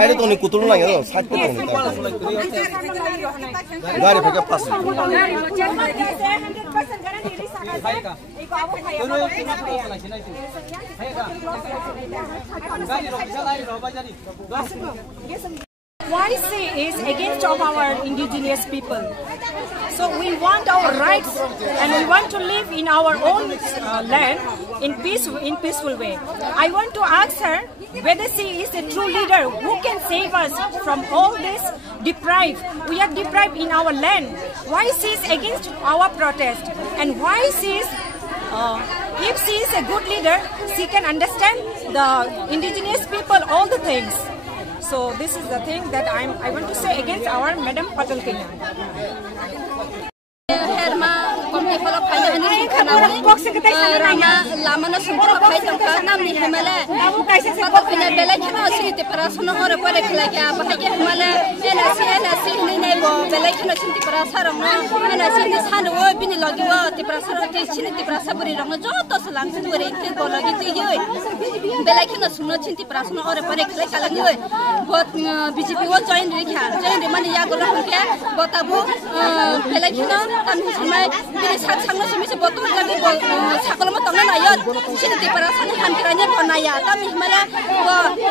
Side तो नहीं कुतुल ना यार साइड को नहीं गाड़ी पे क्या पास YC is against of our indigenous people. So we want our rights and we want to live in our own land in peaceful way. I want to ask her whether she is a true leader who can save us from all this deprived. We are deprived in our land. Why she is against our protest and why she is if she is a good leader, she can understand the indigenous people all the things. So this is the thing that I want to say against our Madam Kanya. Herma, kami kalau kaya ini karena lama sumpah kaya jangka namni Himala. Kalau kaya bela kena sih di perasaan orang boleh kelakar. Bahaya Himala, nasi ini nego bela kena sih di perasaan orang. Nasi ini sana wah bini lagi wah di perasaan sini di perasaan beri orang. Jauh tu selang tu beri itu kalau lagi tinggi. Bela kena semua sih di perasaan orang boleh kelakar lagi. Buat BJP wah join di mana ya kalau kita buat abu bela kena kami semua ini sangat semisi betul lagi sekolah mau tahu naya sini di perasaan hampirnya kau naya kami malah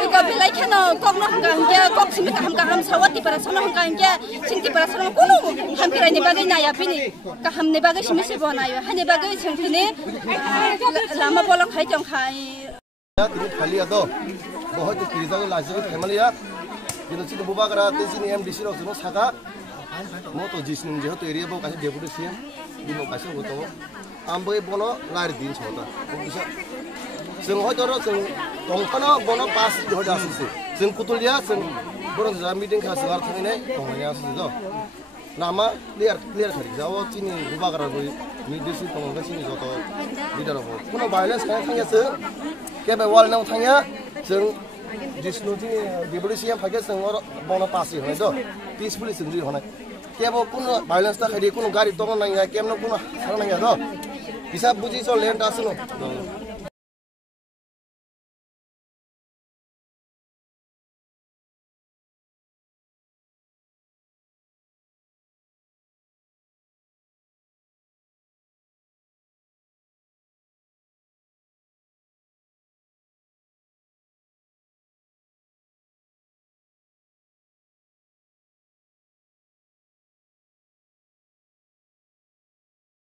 kau belai kena kau nak hangga kau semisi hangga sawat di perasaan hangga sini di perasaan kono hampirnya bagai naya pini kaham ne bagai semisi kau naya hanya bagai sini lama bolak hai jang hai. Ini kali ada bahwa itu kita lazim family ya jadi sini buka kerana sini MDC lo semua saga mau tu jisung jauh tu area bawa kasih deputi siam di mau kasih betul ambil bono lari din semua tu bisa sengho joro seng tongkana bono pas jauh dah sih seng kutul ya seng bono dalam meeting kasih luar tu ini tongkanya sih tu nama clear kari jauh sini buka kerana meeting sih tongkanya sini jauh tu leader apa bono violence kan tanya seng kaya wal nang tanya seng जिसनो ji deputy CM फाके संग और बोनो पासी होने दो peacefully सिंजी होने क्या वो कुनो violence ता खरी कुनो गाड़ी तो नहीं है क्या नो कुनो सारा नहीं है दो हिसाब बुझी सो लेंट आसनो